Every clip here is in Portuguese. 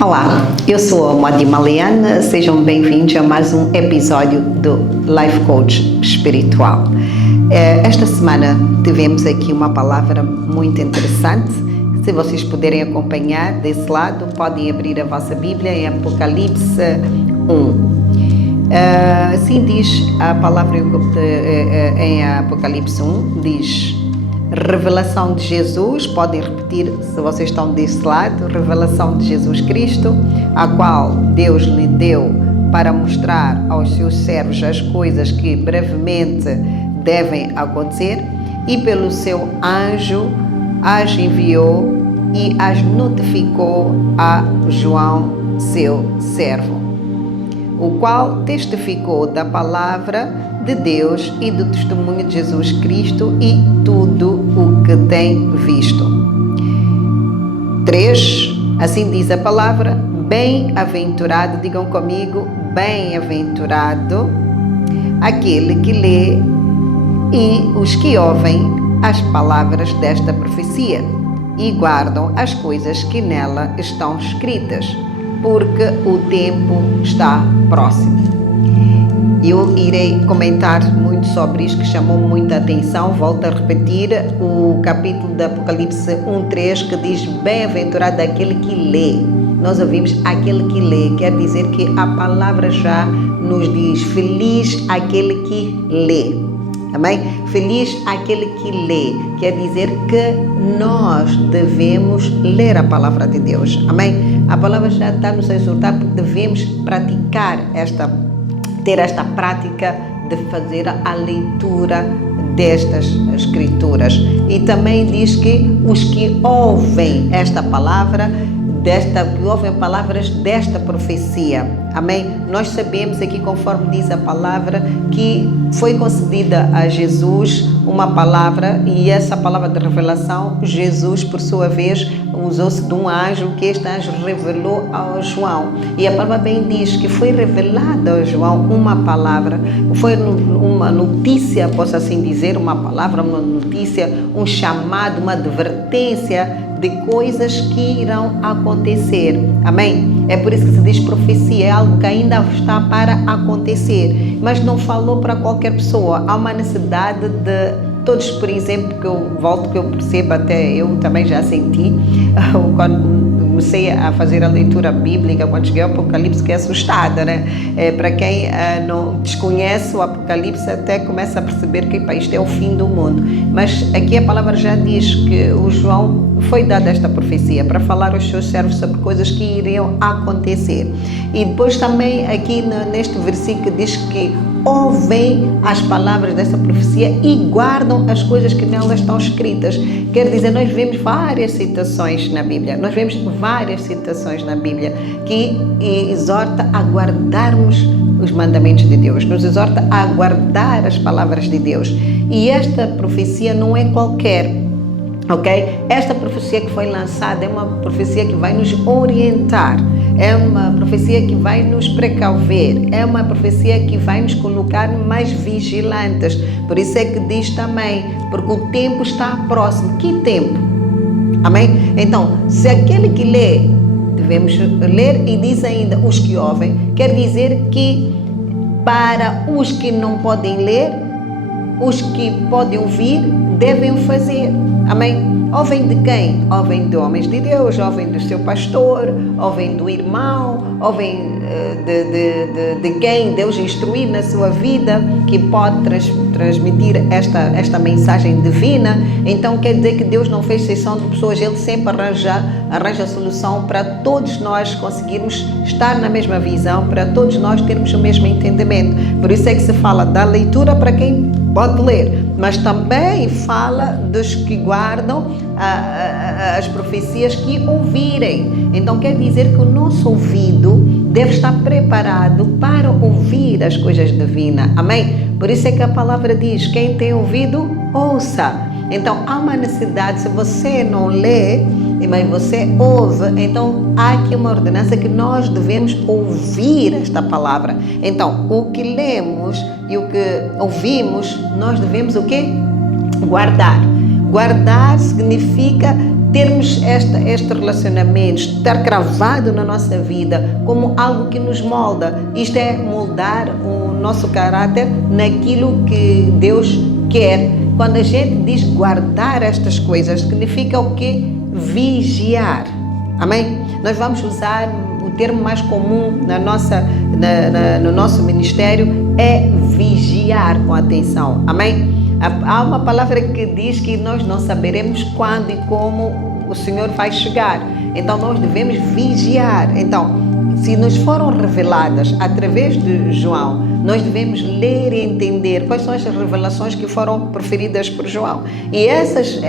Olá, eu sou a Modi Maliana, sejam bem-vindos a mais um episódio do Life Coach Espiritual. Esta semana tivemos aqui uma palavra muito interessante. Se vocês puderem acompanhar desse lado, podem abrir a vossa Bíblia em Apocalipse 1. Assim diz a palavra em Apocalipse 1, diz revelação de Jesus, podem repetir se vocês estão desse lado, revelação de Jesus Cristo, a qual Deus lhe deu para mostrar aos seus servos as coisas que brevemente devem acontecer, e pelo seu anjo as enviou e as notificou a João, seu servo, o qual testificou da palavra de Deus e do testemunho de Jesus Cristo e tudo o que tem visto. 3. Assim diz a palavra: bem-aventurado, digam comigo, bem-aventurado aquele que lê e os que ouvem as palavras desta profecia e guardam as coisas que nela estão escritas, porque o tempo está próximo. Eu irei comentar muito sobre isto que chamou muita atenção. Volto a repetir o capítulo de Apocalipse 1:3, que diz: bem-aventurado aquele que lê. Nós ouvimos aquele que lê, quer dizer que a palavra já nos diz: feliz aquele que lê. Amém? Feliz aquele que lê, quer dizer que nós devemos ler a palavra de Deus. Amém? A palavra já está nos a exortar porque devemos praticar ter esta prática de fazer a leitura destas escrituras. E também diz que os que ouvem esta palavra, que ouvem palavras desta profecia. Amém? Nós sabemos aqui, conforme diz a palavra, que foi concedida a Jesus uma palavra, e essa palavra de revelação, Jesus, por sua vez, usou-se de um anjo, que este anjo revelou ao João. E a palavra bem diz que foi revelada ao João uma palavra, foi uma notícia, posso assim dizer, uma palavra, uma notícia, um chamado, uma advertência de coisas que irão acontecer. Amém? É por isso que se diz profecia, é algo que ainda está para acontecer, mas não falou para qualquer pessoa. Há uma necessidade de todos, por exemplo, que eu percebo, até eu também já senti, quando comecei a fazer a leitura bíblica, quando cheguei ao Apocalipse, que é assustada, né? Para quem não desconhece o Apocalipse, até começa a perceber que isto é o fim do mundo. Mas aqui a palavra já diz que o João foi dada esta profecia para falar aos seus servos sobre coisas que iriam acontecer. E depois também aqui neste versículo diz que ouvem as palavras dessa profecia e guardam as coisas que nelas estão escritas. Quer dizer, nós vemos várias citações na Bíblia, que exorta a guardarmos os mandamentos de Deus, nos exorta a guardar as palavras de Deus. E esta profecia não é qualquer, ok? Esta profecia que foi lançada é uma profecia que vai nos orientar, é uma profecia que vai nos precauver, é uma profecia que vai nos colocar mais vigilantes. Por isso é que diz também, porque o tempo está próximo. Que tempo? Amém? Então, se aquele que lê, devemos ler, e diz ainda os que ouvem, quer dizer que para os que não podem ler, os que podem ouvir, devem o fazer. Amém? Ouvem de quem? Ouvem de homens de Deus, ouvem do seu pastor, ouvem do irmão, ouvem de quem Deus instruir na sua vida, que pode transmitir esta mensagem divina. Então quer dizer que Deus não fez exceção de pessoas, Ele sempre arranja solução para todos nós conseguirmos estar na mesma visão, para todos nós termos o mesmo entendimento. Por isso é que se fala da leitura para quem pode ler, mas também fala dos que guardam as profecias que ouvirem. Então quer dizer que o nosso ouvido deve estar preparado para ouvir as coisas divinas. Amém? Por isso é que a palavra diz: quem tem ouvido, ouça. Então há uma necessidade, se você não lê, mas você ouve, então há aqui uma ordenança que nós devemos ouvir esta palavra. Então o que lemos e o que ouvimos, nós devemos o quê? Guardar. Guardar significa termos este relacionamento, estar cravado na nossa vida como algo que nos molda. Isto é moldar o nosso caráter naquilo que Deus quer. Quando a gente diz guardar estas coisas, significa o quê? Vigiar. Amém? Nós vamos usar o termo mais comum no nosso ministério, é vigiar com atenção. Amém? Há uma palavra que diz que nós não saberemos quando e como o Senhor vai chegar. Então nós devemos vigiar. Então, se nos foram reveladas através de João, nós devemos ler e entender quais são as revelações que foram proferidas por João. E estas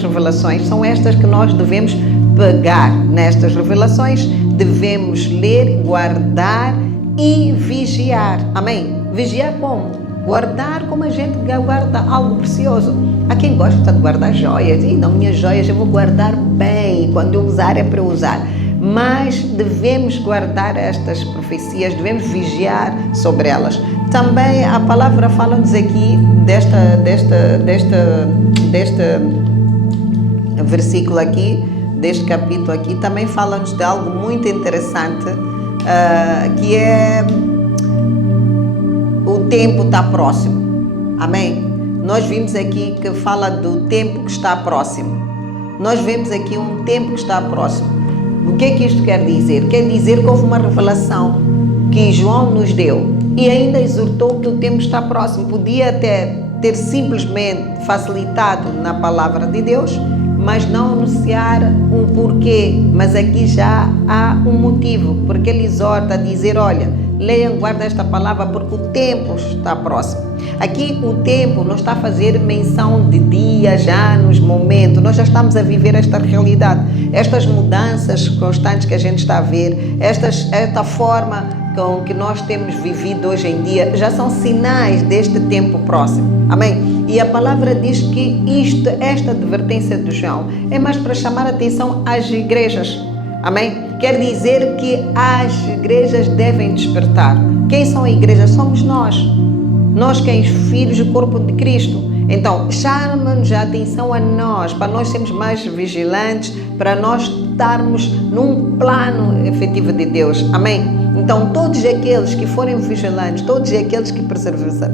revelações são estas que nós devemos pegar. Nestas revelações devemos ler, guardar e vigiar. Amém? Vigiar como? Guardar como a gente guarda algo precioso. Há quem gosta de guardar joias. E não, minhas joias eu vou guardar bem. Quando eu usar é para usar. Mas devemos guardar estas profecias, devemos vigiar sobre elas. Também a palavra fala-nos aqui deste versículo aqui, deste capítulo aqui, também fala-nos de algo muito interessante, que é o tempo está próximo. Amém? Nós vimos aqui que fala do tempo que está próximo. Nós vemos aqui um tempo que está próximo. O que é que isto quer dizer? Quer dizer que houve uma revelação que João nos deu e ainda exortou que o tempo está próximo. Podia até ter simplesmente facilitado na palavra de Deus, mas não anunciar um porquê. Mas aqui já há um motivo, porque ele exorta a dizer, olha, leiam, guarda esta palavra porque o tempo está próximo. Aqui o tempo não está a fazer menção de dias, anos, momentos. Nós já estamos a viver esta realidade. Estas mudanças constantes que a gente está a ver, esta forma com que nós temos vivido hoje em dia, já são sinais deste tempo próximo. Amém? E a palavra diz que esta advertência de João é mais para chamar a atenção às igrejas. Amém? Quer dizer que as igrejas devem despertar. Quem são as igrejas? Somos nós. Nós que somos filhos do corpo de Cristo. Então, chama-nos a atenção a nós, para nós sermos mais vigilantes, para nós estarmos num plano efetivo de Deus. Amém? Então, todos aqueles que forem vigilantes, todos aqueles que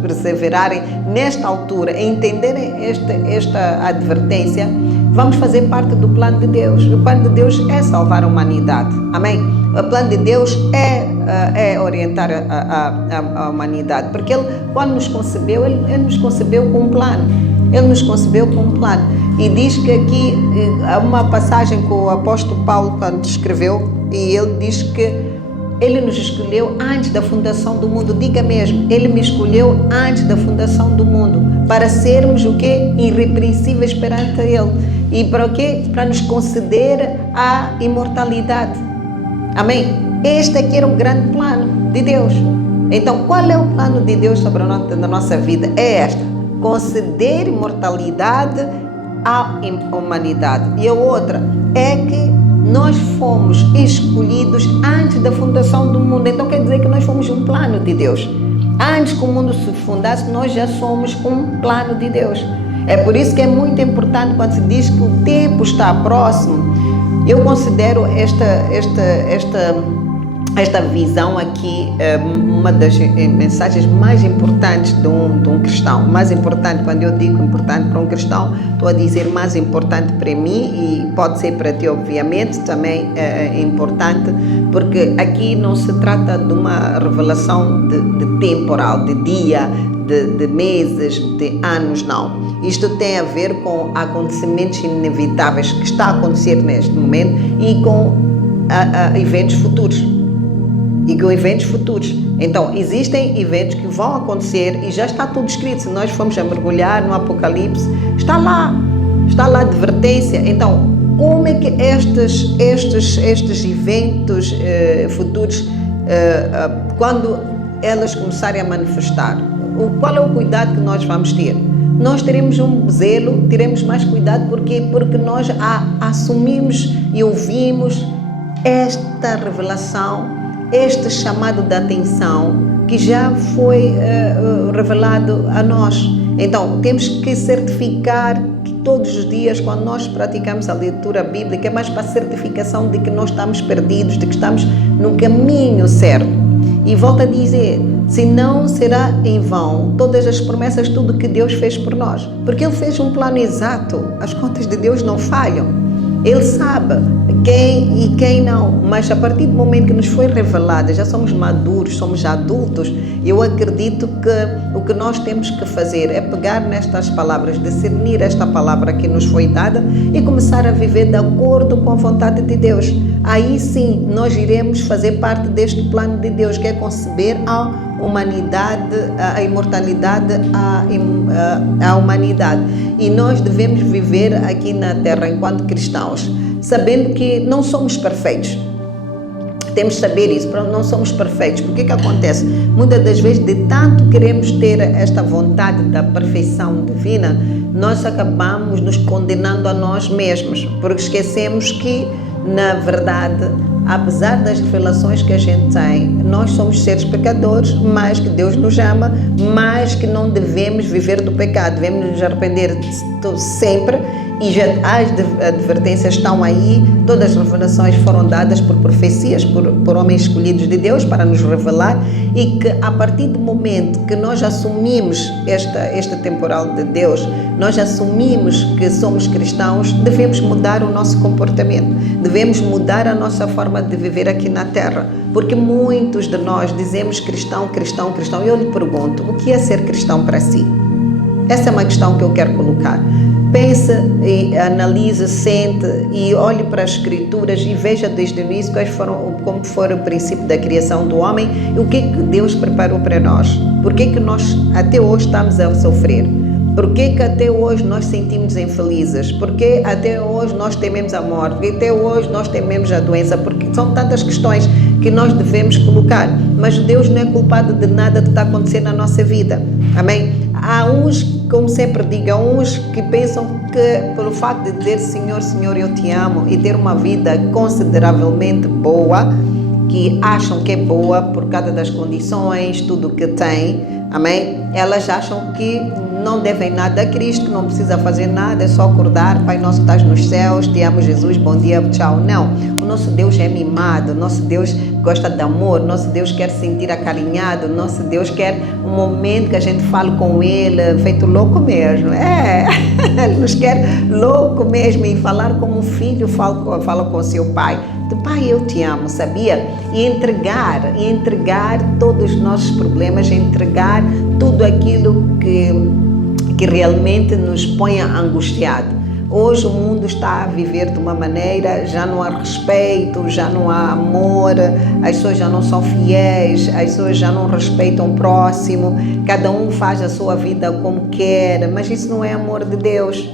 perseverarem nesta altura, em entenderem esta advertência, vamos fazer parte do plano de Deus. O plano de Deus é salvar a humanidade. Amém? O plano de Deus é orientar a humanidade. Porque Ele, quando nos concebeu, Ele nos concebeu com um plano. Ele nos concebeu com um plano. E diz que aqui, há uma passagem que o apóstolo Paulo, quando escreveu, e ele diz que Ele nos escolheu antes da fundação do mundo. Diga mesmo, Ele me escolheu antes da fundação do mundo. Para sermos o quê? Irrepreensíveis perante Ele. E para o quê? Para nos conceder a imortalidade. Amém? Este aqui era o grande plano de Deus. Então, qual é o plano de Deus sobre a nossa vida? É esta: conceder imortalidade à humanidade. E a outra é que nós fomos escolhidos antes da fundação do mundo. Então quer dizer que nós fomos um plano de Deus. Antes que o mundo se fundasse, nós já somos um plano de Deus. É por isso que é muito importante quando se diz que o tempo está próximo. Eu considero esta visão aqui uma das mensagens mais importantes de um cristão. Mais importante, quando eu digo importante para um cristão, estou a dizer mais importante para mim, e pode ser para ti, obviamente, também é importante, porque aqui não se trata de uma revelação de temporal, de dia, de meses, de anos, não. Isto tem a ver com acontecimentos inevitáveis que está a acontecer neste momento e com eventos futuros. Então, existem eventos que vão acontecer e já está tudo escrito. Se nós formos a mergulhar no Apocalipse, está lá a advertência. Então, como é que estes eventos futuros, quando elas começarem a manifestar, qual é o cuidado que nós vamos ter? Nós teremos um zelo, teremos mais cuidado, porque nós assumimos e ouvimos esta revelação, este chamado de atenção que já foi revelado a nós. Então, temos que certificar todos os dias, quando nós praticamos a leitura bíblica, é mais para a certificação de que não estamos perdidos, de que estamos no caminho certo. E volto a dizer, se não será em vão todas as promessas, tudo que Deus fez por nós. Porque Ele fez um plano exato, as contas de Deus não falham. Ele sabe quem e quem não, mas a partir do momento que nos foi revelado, já somos maduros, somos adultos, eu acredito que o que nós temos que fazer é pegar nestas palavras, discernir esta palavra que nos foi dada e começar a viver de acordo com a vontade de Deus. Aí sim, nós iremos fazer parte deste plano de Deus, que é conceber a humanidade, a imortalidade, a humanidade. E nós devemos viver aqui na Terra enquanto cristãos, sabendo que não somos perfeitos. Temos que saber isso, não somos perfeitos. Porque que acontece? Muitas das vezes, de tanto queremos ter esta vontade da perfeição divina, nós acabamos nos condenando a nós mesmos, porque esquecemos que, na verdade, apesar das revelações que a gente tem, nós somos seres pecadores, mas que Deus nos ama, mas que não devemos viver do pecado, devemos nos arrepender sempre. E já as advertências estão aí, todas as revelações foram dadas por profecias, por homens escolhidos de Deus para nos revelar, e que a partir do momento que nós assumimos este temporal de Deus, nós assumimos que somos cristãos, devemos mudar o nosso comportamento, devemos mudar a nossa forma de viver aqui na Terra, porque muitos de nós dizemos cristão, cristão, cristão, e eu lhe pergunto, o que é ser cristão para si? Essa é uma questão que eu quero colocar. Pense e analise, sente e olhe para as Escrituras e veja desde o início como foi o princípio da criação do homem e o que Deus preparou para nós. Por que nós até hoje estamos a sofrer? Por que até hoje nós sentimos infelizes? Por que até hoje nós tememos a morte? Por que até hoje nós tememos a doença? Porque são tantas questões que nós devemos colocar. Mas Deus não é culpado de nada que está acontecendo na nossa vida. Amém? Há uns, como sempre digo, há uns que pensam que pelo facto de dizer Senhor, Senhor, eu te amo e ter uma vida consideravelmente boa, que acham que é boa por causa das condições, tudo que tem, amém? Elas acham que não devem nada a Cristo, não precisa fazer nada, é só acordar, Pai nosso que estás nos céus, te amo Jesus, bom dia, tchau. Não, o nosso Deus é mimado, o nosso Deus gosta de amor, o nosso Deus quer se sentir acarinhado, o nosso Deus quer um momento que a gente fale com Ele, feito louco mesmo, Ele nos quer louco mesmo e falar como um filho fala com seu pai. Pai, eu te amo, sabia? E entregar todos os nossos problemas, entregar tudo aquilo que realmente nos põe angustiado. Hoje o mundo está a viver de uma maneira, já não há respeito, já não há amor, as pessoas já não são fiéis, as pessoas já não respeitam o próximo, cada um faz a sua vida como quer, mas isso não é amor de Deus.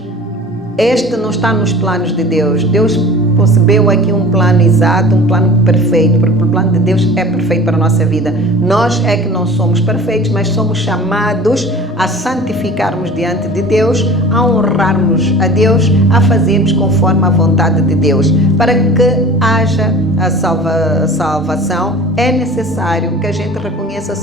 Este não está nos planos de Deus. Deus concebeu aqui um plano exato, um plano perfeito, porque o plano de Deus é perfeito para a nossa vida. Nós é que não somos perfeitos, mas somos chamados a santificarmos diante de Deus, a honrarmos a Deus, a fazermos conforme a vontade de Deus. Para que haja a salvação, é necessário que a gente reconheça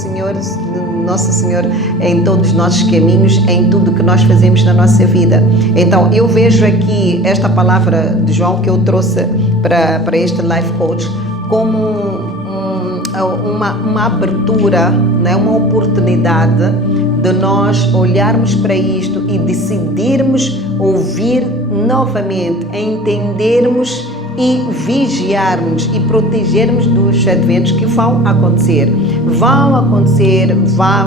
Nosso Senhor em todos os nossos caminhos, em tudo que nós fazemos na nossa vida. Então, eu vejo aqui esta palavra de João que eu trouxe para este Life Coach como uma abertura, né? Uma oportunidade de nós olharmos para isto e decidirmos ouvir novamente, entendermos e vigiarmos e protegermos dos adventos que vão acontecer.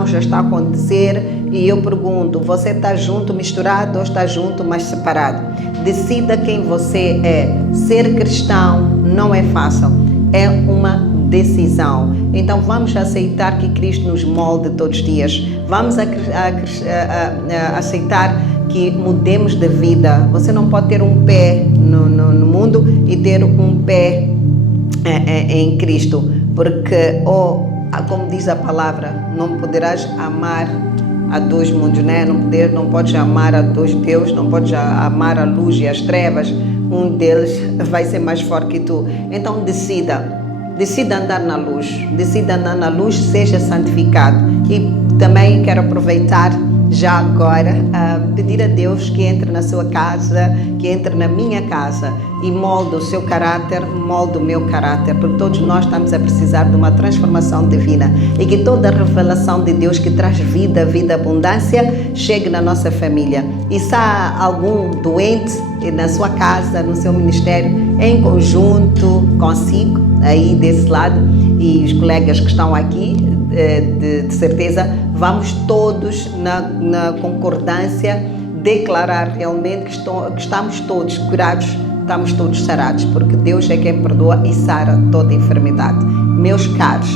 Já está a acontecer. E eu pergunto, você está junto, misturado ou está junto, mas separado? Decida quem você é. Ser cristão não é fácil, é uma decisão. Então vamos aceitar que Cristo nos molde todos os dias. Vamos aceitar que mudemos de vida. Você não pode ter um pé no mundo e ter um pé em Cristo, porque, como diz a palavra, não poderás amar a dois mundos, né? Não podes amar a dois deuses, não podes amar a luz e as trevas. Um deles vai ser mais forte que tu. Então decida andar na luz, seja santificado. E também quero aproveitar já agora pedir a Deus que entre na sua casa, que entre na minha casa e molde o seu caráter, molde o meu caráter, porque todos nós estamos a precisar de uma transformação divina e que toda a revelação de Deus que traz vida, vida, abundância, chegue na nossa família. E se há algum doente na sua casa, no seu ministério, em conjunto consigo, aí desse lado, e os colegas que estão aqui, de certeza, vamos todos na concordância declarar realmente que estamos todos curados, estamos todos sarados, porque Deus é quem perdoa e sara toda enfermidade. Meus caros,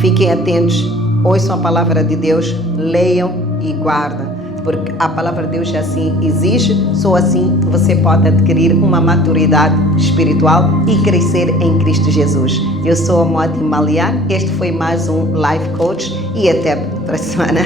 fiquem atentos, ouçam a palavra de Deus, leiam e guardem, porque a palavra de Deus assim exige, só assim você pode adquirir uma maturidade espiritual e crescer em Cristo Jesus. Eu sou a Moati Malian, este foi mais um Life Coach e até outra semana.